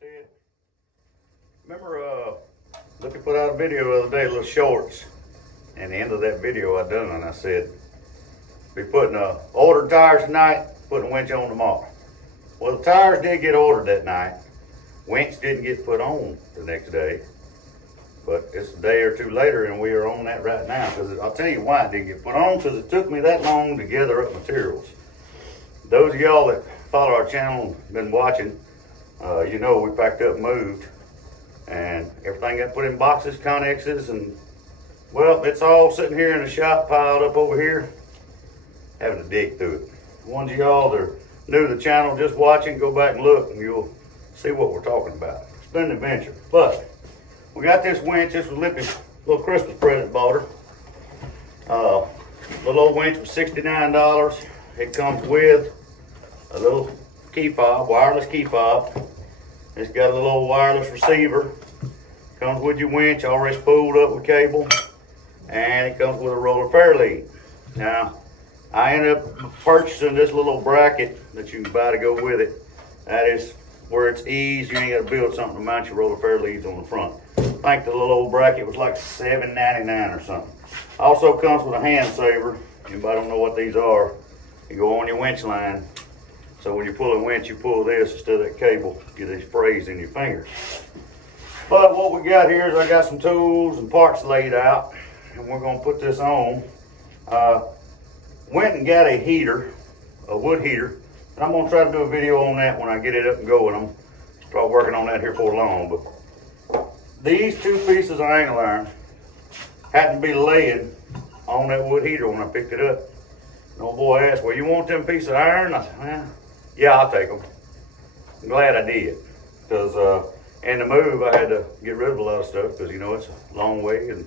Homestead. Remember, Lucky put out a video the other day, little shorts. And the end of that video I done, and I said, be putting ordered tires tonight, putting a winch on tomorrow. Well, the tires did get ordered that night. Winch didn't get put on the next day. But it's a day or two later, and we are on that right now. Because I'll tell you why it didn't get put on, because it took me that long to gather up materials. Those of y'all that follow our channel and been watching, you know we packed up and moved. And everything got put in boxes, connexes, and well, it's all sitting here in the shop piled up over here, having to dig through it. The ones of y'all that are new to the channel, just watching, go back and look, and you'll see what we're talking about. It's been an adventure. But we got this winch. This was Lippy's little Christmas present bought her. Little old winch was $69. It comes with a little key fob, wireless key fob. It's got a little old wireless receiver. Comes with your winch already spooled up with cable. And it comes with a roller fairlead. Now, I ended up purchasing this little bracket that you can buy to go with it. That is where it's easy. You ain't got to build something to mount your roller fairleads on the front. I think the little old bracket was like $7.99 or something. Also comes with a hand saver. Anybody don't know what these are? You go on your winch line. So when you pull a winch, you pull this instead of that cable. Get these frays in your fingers. But what we got here is I got some tools and parts laid out. And we're going to put this on. Went and got a heater, a wood heater. And I'm going to try to do a video on that when I get it up and going. I'm start working on that here for long. But these two pieces of angle iron happened to be laying on that wood heater when I picked it up. And old boy asked, well, you want them pieces of iron? I said, well, yeah, I'll take them. I'm glad I did. Because in the move, I had to get rid of a lot of stuff because, you know, it's a long way and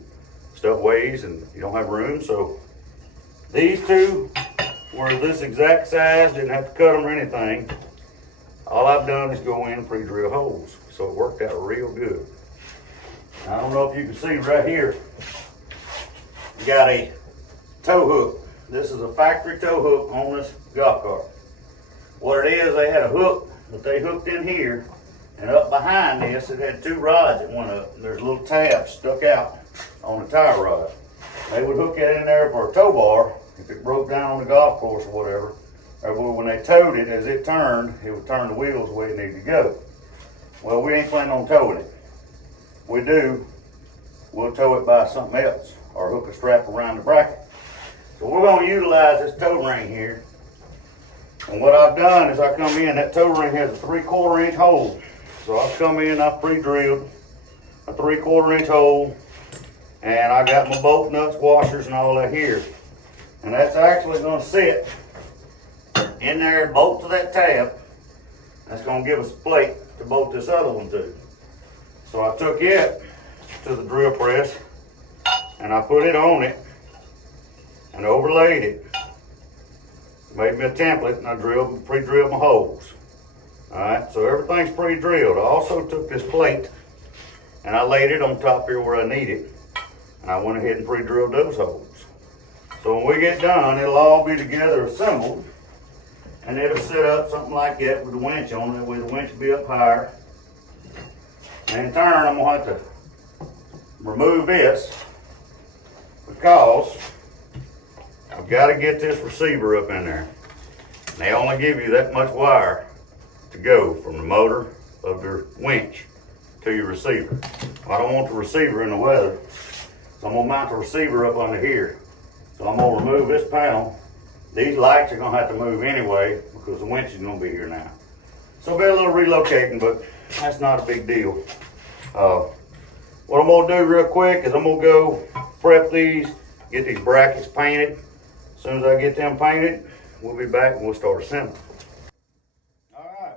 stuff weighs and you don't have room. So these two were this exact size, didn't have to cut them or anything. All I've done is go in and pre-drill holes. So it worked out real good. I don't know if you can see right here, you got a tow hook. This is a factory tow hook on this golf cart. What it is, they had a hook that they hooked in here, and up behind this, it had two rods that went up. And there's a little tab stuck out on the tie rod. They would hook it in there for a tow bar if it broke down on the golf course or whatever. Or when they towed it, as it would turn the wheels the way it needed to go. Well, we ain't planning on towing it. We do, we'll tow it by something else or hook a strap around the bracket. So we're going to utilize this tow ring here. And what I've done is I come in, that tow ring has a 3/4 inch hole. So I've come in, I've pre-drilled a 3/4 inch hole, and I got my bolt nuts, washers, and all that here. And that's actually going to sit in there, bolt to that tab. That's going to give us a plate to bolt this other one to. So I took it to the drill press, and I put it on it, and overlaid it. Made me a template, and I pre-drilled my holes. Alright, so everything's pre-drilled. I also took this plate and I laid it on top here where I need it. And I went ahead and pre-drilled those holes. So when we get done, it'll all be together assembled. And it'll set up something like that with the winch on it, with the winch will be up higher. And in turn, I'm gonna have to remove this because I've got to get this receiver up in there. And they only give you that much wire to go from the motor of their winch to your receiver. I don't want the receiver in the weather, so I'm gonna mount the receiver up under here. So I'm gonna remove this panel. These lights are gonna have to move anyway because the winch is gonna be here now. So it'll be a little relocating, but that's not a big deal. What I'm gonna do real quick is I'm gonna go prep these, get these brackets painted. As soon as I get them painted, we'll be back and we'll start assembling.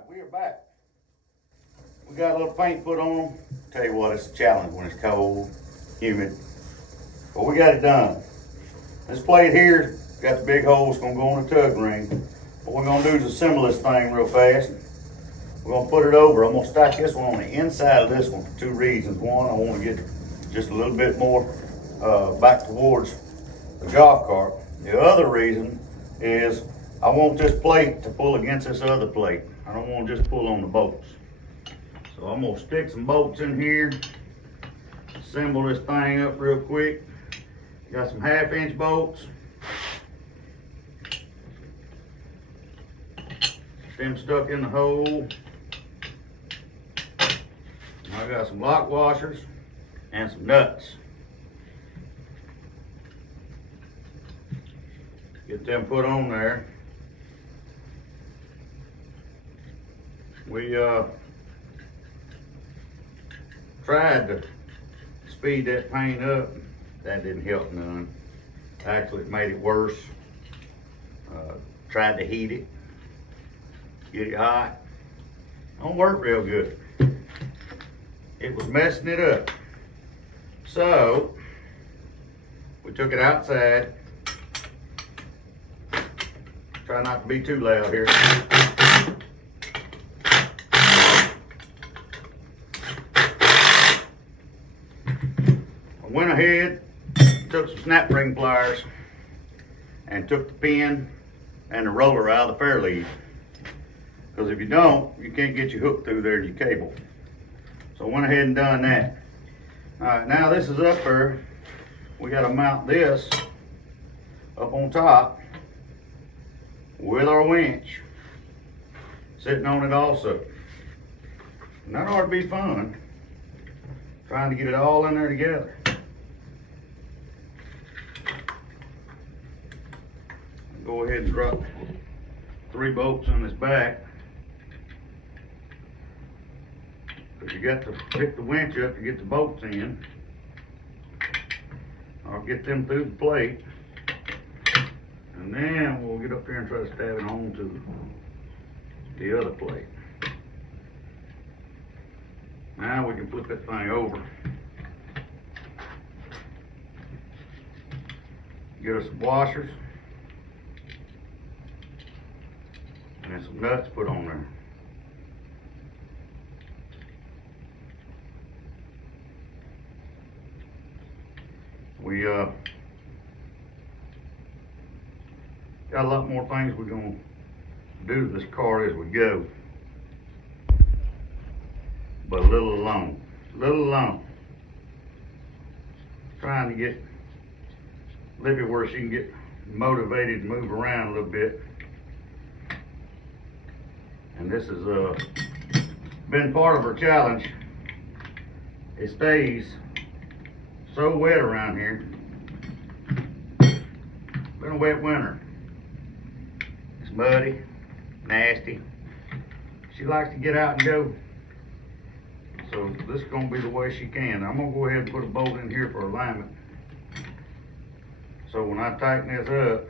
We are back. We got a little paint put on them. Tell you what, it's a challenge when it's cold, humid. But we got it done. This plate here got the big hole. It's gonna go on the tug ring. What we're gonna do is assemble this thing real fast. We're gonna put it over. I'm gonna stack this one on the inside of this one for two reasons. One, I want to get just a little bit more back towards the golf cart. The other reason is I want this plate to pull against this other plate. I don't want to just pull on the bolts. So I'm gonna stick some bolts in here, assemble this thing up real quick. Got some 1/2 inch bolts. Them stuck in the hole. I got some lock washers and some nuts. Get them put on there. We tried to speed that paint up. That didn't help none. Actually, it made it worse. Tried to heat it, get it hot. Don't work real good. It was messing it up. So we took it outside. Try not to be too loud here. I went ahead, took some snap ring pliers and took the pin and the roller out of the fairlead. Because if you don't, you can't get your hook through there to your cable. So I went ahead and done that. Alright, now this is up there. We got to mount this up on top with our winch sitting on it also. And that ought to be fun, trying to get it all in there together. Go ahead and drop 3 bolts on this back. But you got to pick the winch up to get the bolts in. I'll get them through the plate. And then we'll get up here and try to stab it onto the other plate. Now we can flip that thing over. Get us some washers. And some nuts put on there. We got a lot more things we're gonna do to this car as we go, but a little alone. Trying to get Libby where she can get motivated and move around a little bit. And this has been part of her challenge. It stays so wet around here. Been a wet winter. It's muddy, nasty. She likes to get out and go. So this is gonna be the way she can. I'm gonna go ahead and put a bolt in here for alignment. So when I tighten this up,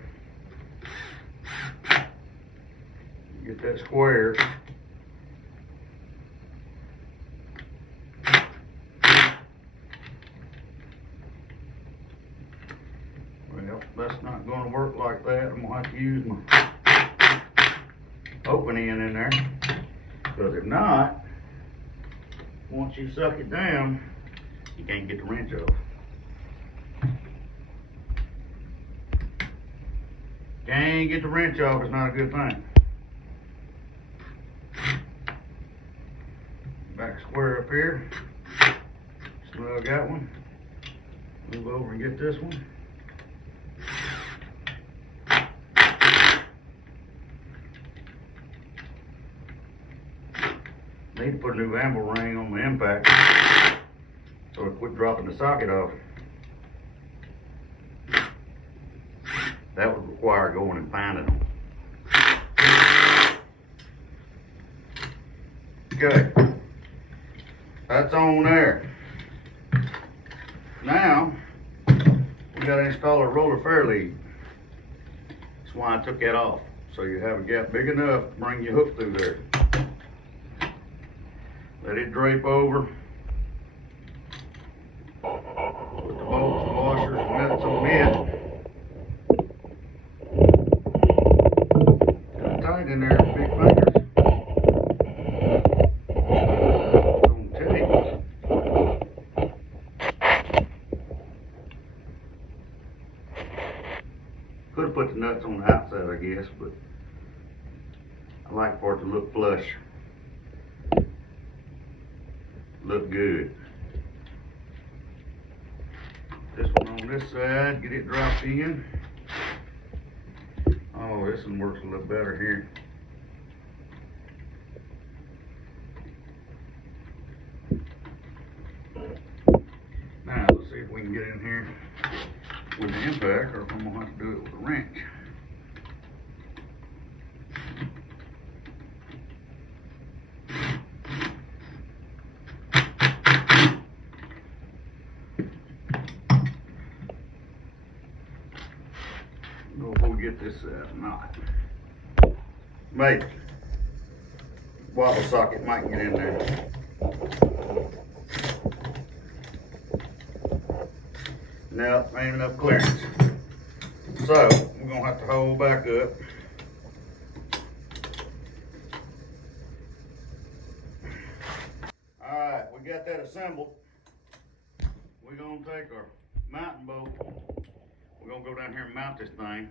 get that square. Well, that's not going to work like that. I'm going to have to use my open end in there. Because if not, once you suck it down, you can't get the wrench off. Can't get the wrench off, it's not a good thing. Back square up here. Snug that one. Move over and get this one. Need to put a new amble ring on the impact so it quit dropping the socket off. That would require going and finding them. Okay, that's on there. Now we got to install a roller fairlead. That's why I took that off, so you have a gap big enough to bring your hook through there. Let it drape over. Put the bolts and washers and nuts on it. Got tight in there with big fingers. Don't tell you. Could have put the nuts on the outside, I guess, but I like for it to look flush. look good. This one on this side, get it dropped in. Oh, this one works a little better here. Now, let's see if we can get in here with the impact, or if I'm gonna have to do it with a wrench. Go if we get this knot. Maybe. Wobble socket might get in there. No, ain't enough clearance. So, we're gonna have to hold back up. Alright, we got that assembled. We're gonna take our mountain boat. We're gonna go down here and mount this thing.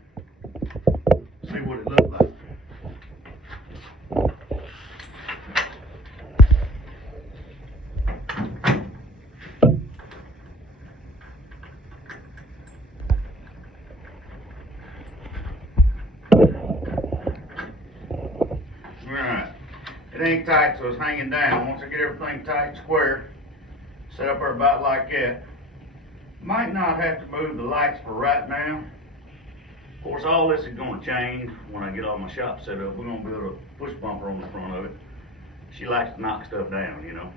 See what it looks like. It ain't tight, so it's hanging down. Once I get everything tight and square, set up her about like that. Might not have to move the lights for right now. Of course, all this is going to change when I get all my shop set up. We're going to build a push bumper on the front of it. She likes to knock stuff down, you know.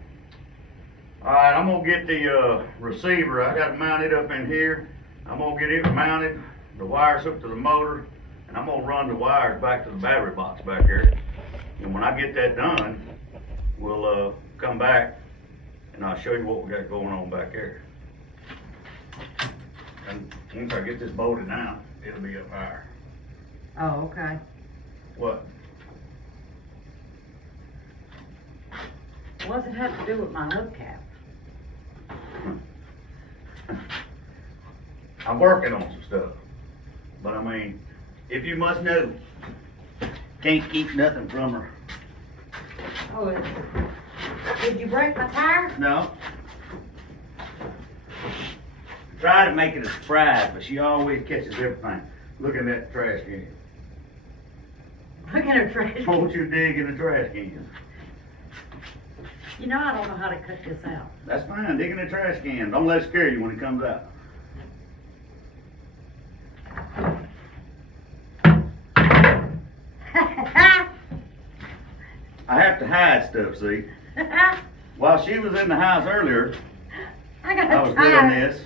Alright, I'm going to get the receiver. I got it mounted up in here. I'm going to get it mounted, the wires hooked to the motor, and I'm going to run the wires back to the battery box back there. And when I get that done, we'll come back and I'll show you what we got going on back there. And once I get this bolted down, it'll be up higher. Oh, okay. What? What does it have to do with my hubcap? I'm working on some stuff. But I mean, if you must know, can't keep nothing from her. Oh, did you break my tire? No. Try to make it a surprise, but she always catches everything. Look at that trash can. Look at her trash. Won't you dig in the trash can? You know I don't know how to cut this out. That's fine, dig in the trash can. Don't let it scare you when it comes out. I have to hide stuff, see? While she was in the house earlier, I was doing this.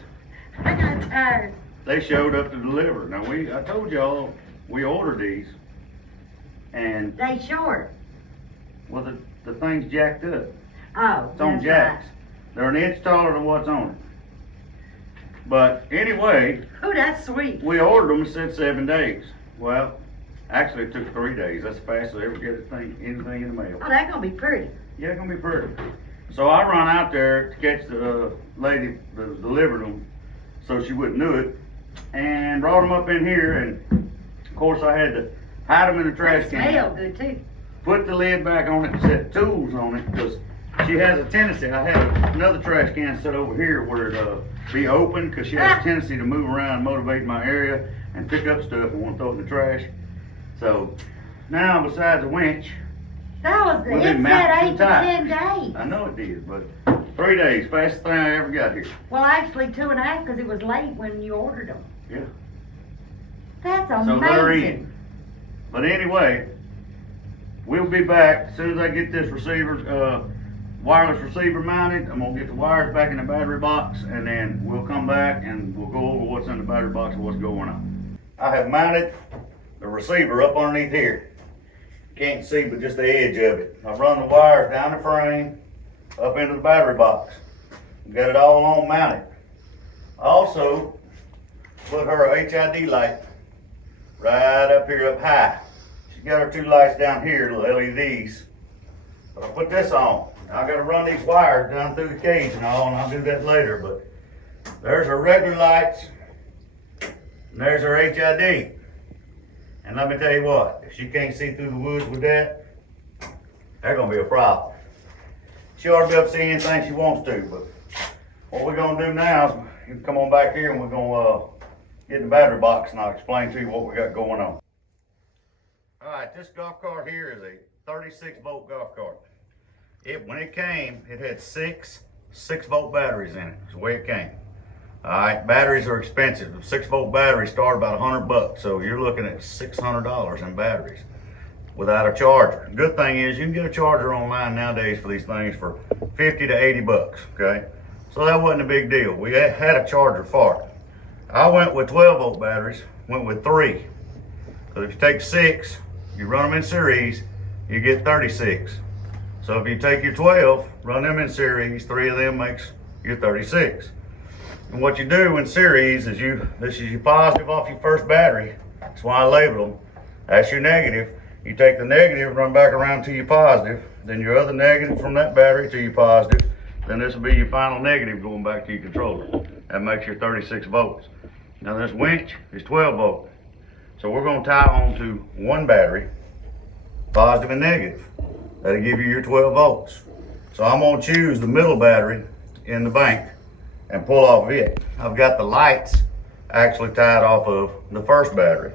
I got tired. They showed up to deliver. Now I told y'all we ordered these, and They short. well the thing's jacked up. Oh, It's on that's jacks. They're an inch taller than what's on it. But anyway, right. Oh, that's sweet. we ordered them. It said 7 days. Well, actually it took 3 days. That's the fastest I ever get anything in the mail. Oh, that's gonna be pretty. Yeah, it's gonna be pretty. So I run out there to catch the lady that delivered them, so she wouldn't do it, and brought them up in here. And of course I had to hide them in the trash They can. smell good too. Put the lid back on it and set tools on it, because she has a tendency. I have another trash can set over here where it'll be open, because she has a tendency to move around and motivate my area and pick up stuff and want to throw it in the trash. So now, besides the winch, That was Well, it. they It mount said too 8 to tight. 10 days. I know it did, but 3 days, fastest thing I ever got here. Well, actually 2.5 because it was late when you ordered them. Yeah. That's So they're amazing. in. But anyway, we'll be back as soon as I get this receiver, wireless receiver mounted. I'm gonna get the wires back in the battery box, and then we'll come back and we'll go over what's in the battery box and what's going on. I have mounted the receiver up underneath here. Can't see but just the edge of it. I've run the wires down the frame, up into the battery box. Got it all on mounted. Also, put her HID light right up here up high. She's got her 2 lights down here, little LEDs. But I'll put this on. I gotta run these wires down through the cage and all, and I'll do that later. But there's her regular lights, and there's her HID. And let me tell you what, if she can't see through the woods with that, there's gonna be a problem. she ought to be able to see anything she wants to. But what we're gonna do now is you come on back here and we're gonna get the battery box and I'll explain to you what we got going on. All right, this golf cart here is a 36 volt golf cart. When it came, it had six 6-volt batteries in it. That's the way it came. All right, batteries are expensive. The 6-volt batteries start about $100, so you're looking at $600 in batteries without a charger. Good thing is you can get a charger online nowadays for these things for 50 to 80 bucks, okay? So that wasn't a big deal. We had a charger for it. I went with 12-volt batteries, went with 3. So if you take 6, you run them in series, you get 36. So if you take your 12, run them in series, 3 of them makes your 36. And what you do in series is this is your positive off your first battery. That's why I labeled them. That's your negative. You take the negative, run back around to your positive, then your other negative from that battery to your positive, then this will be your final negative going back to your controller. That makes your 36 volts. Now this winch is 12 volt. So we're gonna tie on to one battery, positive and negative. That'll give you your 12 volts. So I'm gonna choose the middle battery in the bank and pull off it. I've got the lights actually tied off of the first battery.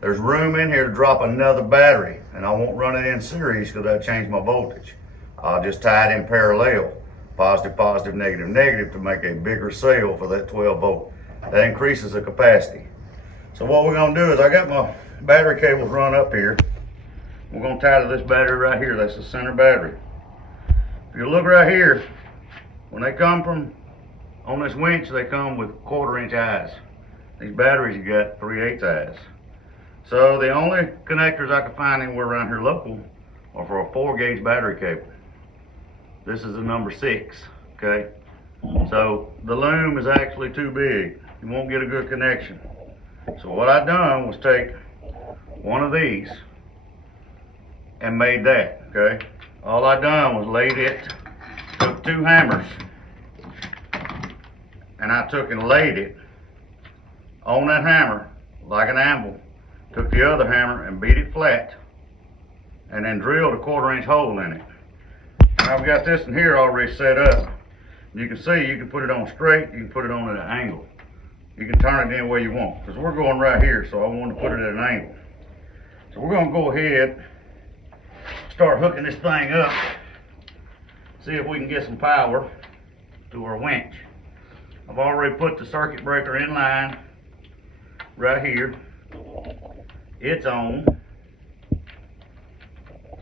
There's room in here to drop another battery, and I won't run it in series because that'll change my voltage. I'll just tie it in parallel, positive, positive, negative, negative, to make a bigger cell for that 12 volt. That increases the capacity. So what we're gonna do is I got my battery cables run up here. We're gonna tie to this battery right here. That's the center battery. If you look right here, when they come from on this winch, they come with 1/4-inch eyes. These batteries you got 3/8 eyes. So the only connectors I can find anywhere around here local are for a 4-gauge battery cable. This is the number 6, okay? So the loom is actually too big. You won't get a good connection. So what I done was take one of these and made that, okay? All I done was laid it, took 2 hammers, and I took and laid it on that hammer like an anvil. Took the other hammer and beat it flat, and then drilled a 1/4-inch hole in it. And I've got this in here already set up. You can see you can put it on straight, you can put it on at an angle. You can turn it any way you want, because we're going right here, so I want to put it at an angle. So we're going to go ahead, start hooking this thing up, see if we can get some power to our winch. I've already put the circuit breaker in line right here. It's on,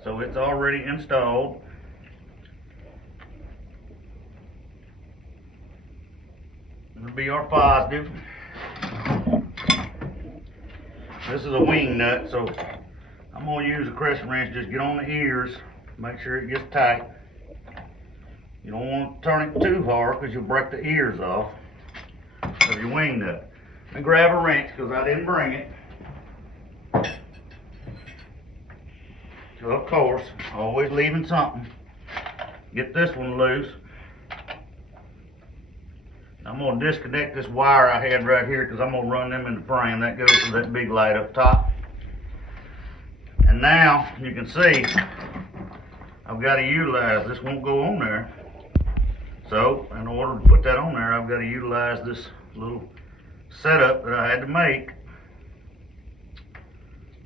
so it's already installed. This will be our positive. This is a wing nut, so I'm going to use a crescent wrench. Just get on the ears, make sure it gets tight. You don't want to turn it too hard because you'll break the ears off of your wing nut. And grab a wrench because I didn't bring it. So of course, always leaving something. Get this one loose. I'm going to disconnect this wire I had right here because I'm going to run them in the frame. That goes to that big light up top. And now you can see I've got to utilize, this won't go on there. So in order to put that on there, I've got to utilize this little setup that I had to make.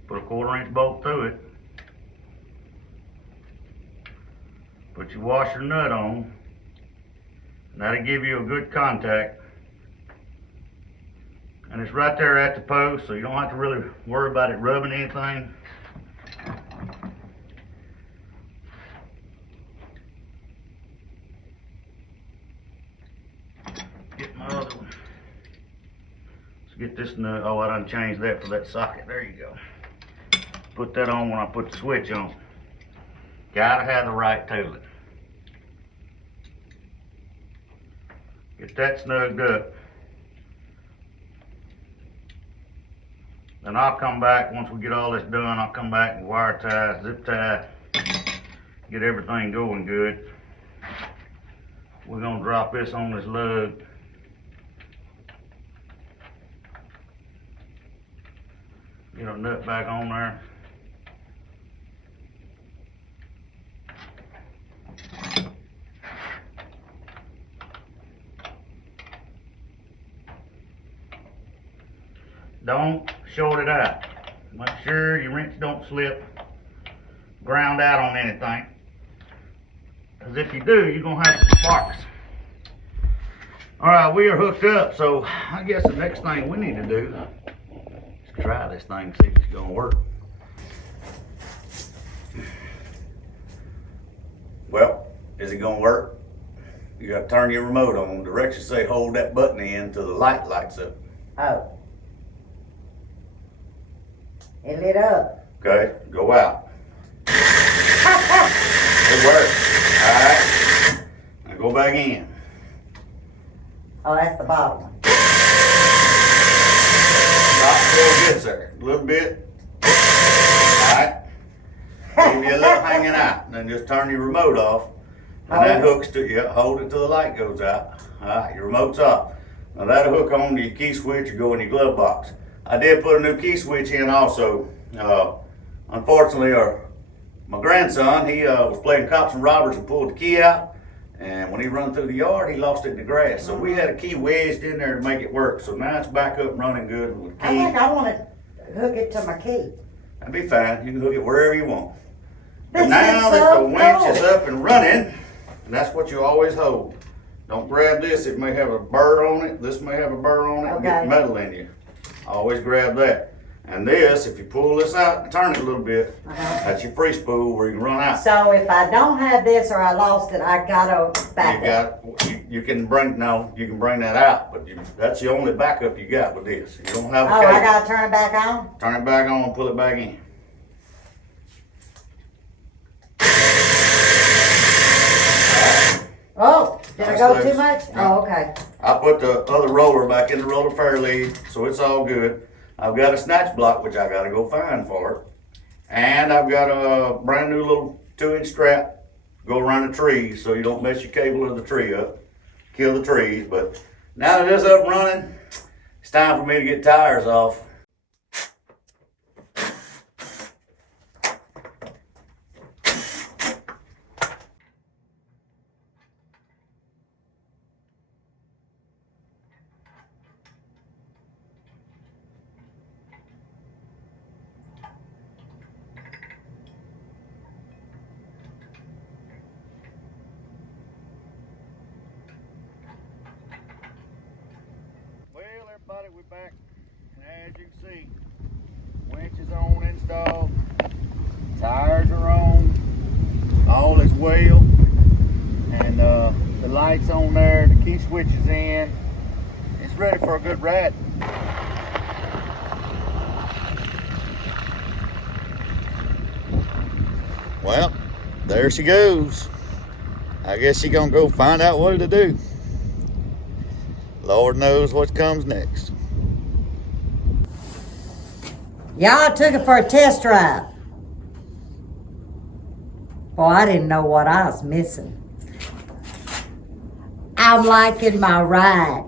Put a 1/4-inch bolt through it. Put your washer nut on. And that'll give you a good contact. And it's right there at the post, so you don't have to really worry about it rubbing anything. Get my other one. Let's get this nut. Oh, I done changed that for that socket. There you go. Put that on when I put the switch on. Gotta have the right tooling. Get that snugged up. Then I'll come back, once we get all this done, I'll come back and wire tie, zip tie, get everything going good. We're gonna drop this on this lug. Get our nut back on there. don't short it out. Make sure your wrench don't slip, ground out on anything. Because if you do, you're going to have sparks. Alright, we are hooked up, so I guess the next thing we need to do is try this thing and see if it's going to work. Well, is it going to work? You got to turn your remote on. Directions say hold that button in till the light lights up. Oh. It lit up. Okay, go out. It worked. Alright. Now go back in. Oh, that's the bottom one. Stop before it gets there. A little bit. Alright. Leave you a little hanging out. And then just turn your remote off. And that hooks to you. Hold it till the light goes out. Alright, your remote's off. Now that'll hook on to your key switch or go in your glove box. I did put a new key switch in also. Unfortunately, my grandson, he was playing cops and robbers and pulled the key out. And when he run through the yard, he lost it in the grass. So we had a key wedged in there to make it work. So now it's back up and running good with the key. I think I want to hook it to my key. That'd be fine. You can hook it wherever you want. This But now is that so the winch is cool. up and running, and that's what you always hold. Don't grab this. It may have a burr on it. This may have a burr on it and get Okay. metal in you. Always grab that. And this, if you pull this out and turn it a little bit, that's your free spool where you can run out. So if I don't have this or I lost it, I gotta back You up. you can bring that out, but that's the only backup you got with this. You don't have a Oh, cable. I gotta turn it back on? Turn it back on and pull it back in. Oh, did I Nice go loose. too much? Yeah. Oh, okay. I put the other roller back in the roller fairlead, so it's all good. I've got a snatch block, which I gotta go find for it. And I've got a brand new little 2-inch strap, go around the trees so you don't mess your cable of the tree up, kill the trees. But now that it's up and running, it's time for me to get tires off. Well, everybody, we're back, and as you can see, winch is on installed, tires are on, all is well, and the light's on there, the key switch is in. It's ready for a good ride. Well, there she goes. I guess she's gonna go find out what to do. Lord knows what comes next. Y'all took it for a test drive. Boy, I didn't know what I was missing. I'm liking my ride.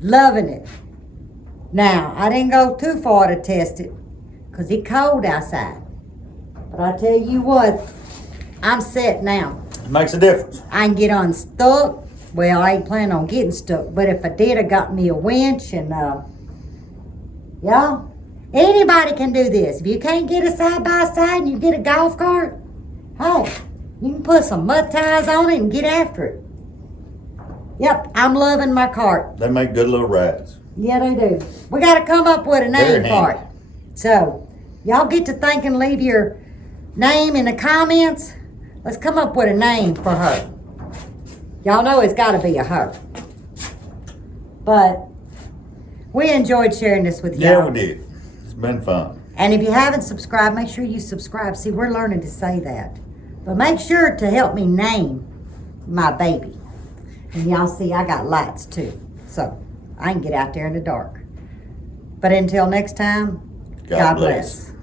Loving it. Now, I didn't go too far to test it because it's cold outside. But I tell you what, I'm set now. It makes a difference. I can get unstuck. Well, I ain't planning on getting stuck, but if I did, I got me a winch and, y'all, anybody can do this. If you can't get a side-by-side and you get a golf cart, hey, you can put some mud tires on it and get after it. Yep, I'm loving my cart. They make good little rides. Yeah, they do. We got to come up with a name Very for it. handy. So, y'all get to think and leave your name in the comments. Let's come up with a name for her. Y'all know it's got to be a her. But we enjoyed sharing this with y'all. Yeah, we did. It's been fun. And if you haven't subscribed, make sure you subscribe. See, we're learning to say that. But make sure to help me name my baby. And y'all see, I got lights too. So I can get out there in the dark. But until next time, God bless.